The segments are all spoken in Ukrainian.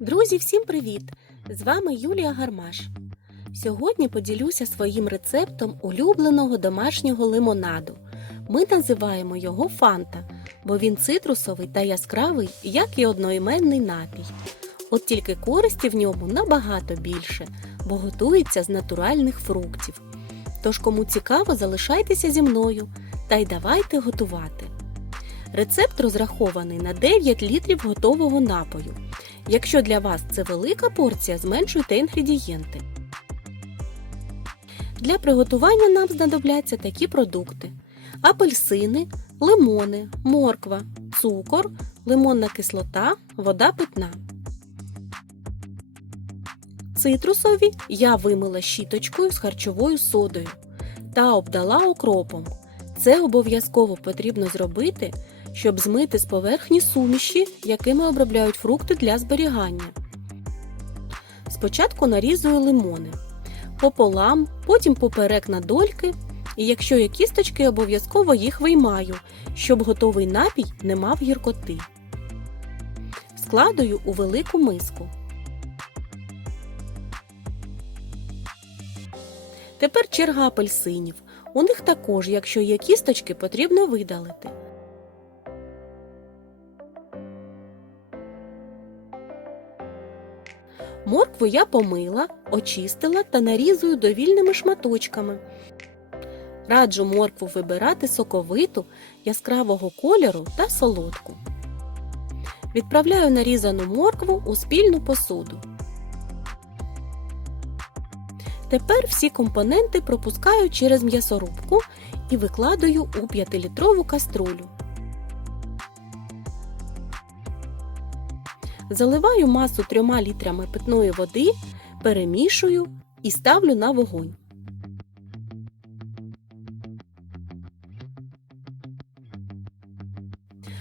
Друзі, всім привіт! З вами Юлія Гармаш. Сьогодні поділюся своїм рецептом улюбленого домашнього лимонаду. Ми називаємо його фанта, бо він цитрусовий та яскравий, як і одноіменний напій. От тільки користі в ньому набагато більше, бо готується з натуральних фруктів. Тож, кому цікаво, залишайтеся зі мною та й давайте готувати. Рецепт розрахований на 9 літрів готового напою. Якщо для вас це велика порція, зменшуйте інгредієнти. Для приготування нам знадобляться такі продукти: апельсини, лимони, морква, цукор, лимонна кислота, вода питна. Цитрусові я вимила щіточкою з харчовою содою та обдала окропом. Це обов'язково потрібно зробити, щоб змити з поверхні суміші, якими обробляють фрукти для зберігання. Спочатку нарізую лимони пополам, потім поперек на дольки, і якщо є кісточки, обов'язково їх виймаю, щоб готовий напій не мав гіркоти. Складую у велику миску. Тепер черга апельсинів. У них також, якщо є кісточки, потрібно видалити. Моркву я помила, очистила та нарізую довільними шматочками. Раджу моркву вибирати соковиту, яскравого кольору та солодку. Відправляю нарізану моркву у спільну посуду. Тепер всі компоненти пропускаю через м'ясорубку і викладаю у 5-літрову каструлю. Заливаю масу 3 літрами питної води, перемішую і ставлю на вогонь.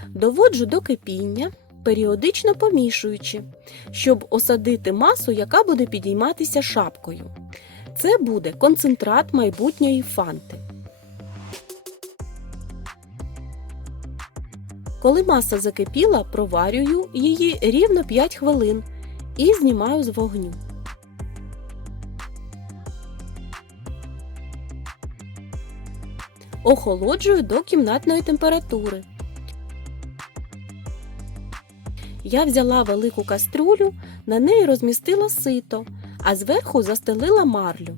Доводжу до кипіння, періодично помішуючи, щоб осадити масу, яка буде підійматися шапкою. Це буде концентрат майбутньої фанти. Коли маса закипіла, проварюю її рівно 5 хвилин і знімаю з вогню. Охолоджую до кімнатної температури. Я взяла велику каструлю, на неї розмістила сито, а зверху застелила марлю.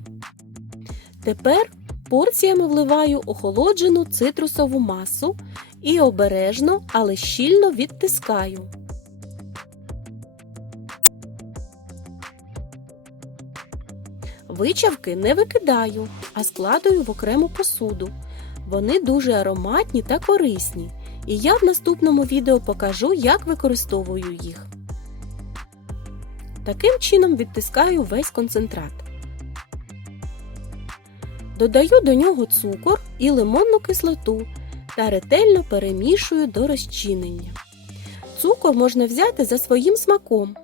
Тепер порціями вливаю охолоджену цитрусову масу і обережно, але щільно відтискаю. Вичавки не викидаю, а складаю в окрему посуду. Вони дуже ароматні та корисні, і я в наступному відео покажу, як використовую їх. Таким чином відтискаю весь концентрат. Додаю до нього цукор і лимонну кислоту та ретельно перемішую до розчинення. Цукор можна взяти за своїм смаком.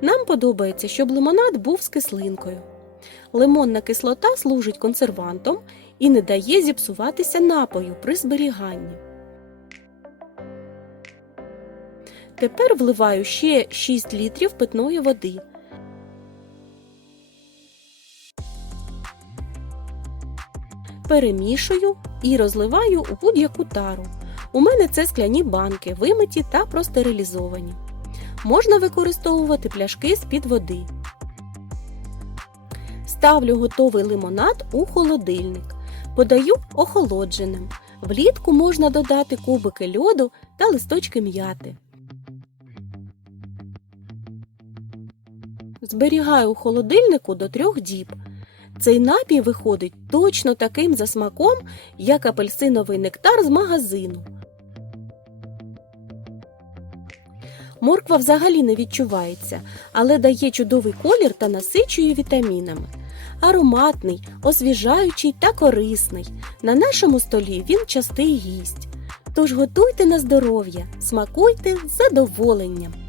Нам подобається, щоб лимонад був з кислинкою. Лимонна кислота служить консервантом і не дає зіпсуватися напою при зберіганні. Тепер вливаю ще 6 літрів питної води. Перемішую і розливаю у будь-яку тару. У мене це скляні банки, вимиті та простерилізовані. Можна використовувати пляшки з-під води. Ставлю готовий лимонад у холодильник. Подаю охолодженим. Влітку можна додати кубики льоду та листочки м'яти. Зберігаю у холодильнику до трьох діб. Цей напій виходить точно таким за смаком, як апельсиновий нектар з магазину. Морква взагалі не відчувається, але дає чудовий колір та насичує вітамінами. Ароматний, освіжаючий та корисний. На нашому столі він частий гість. Тож готуйте на здоров'я, смакуйте з задоволенням.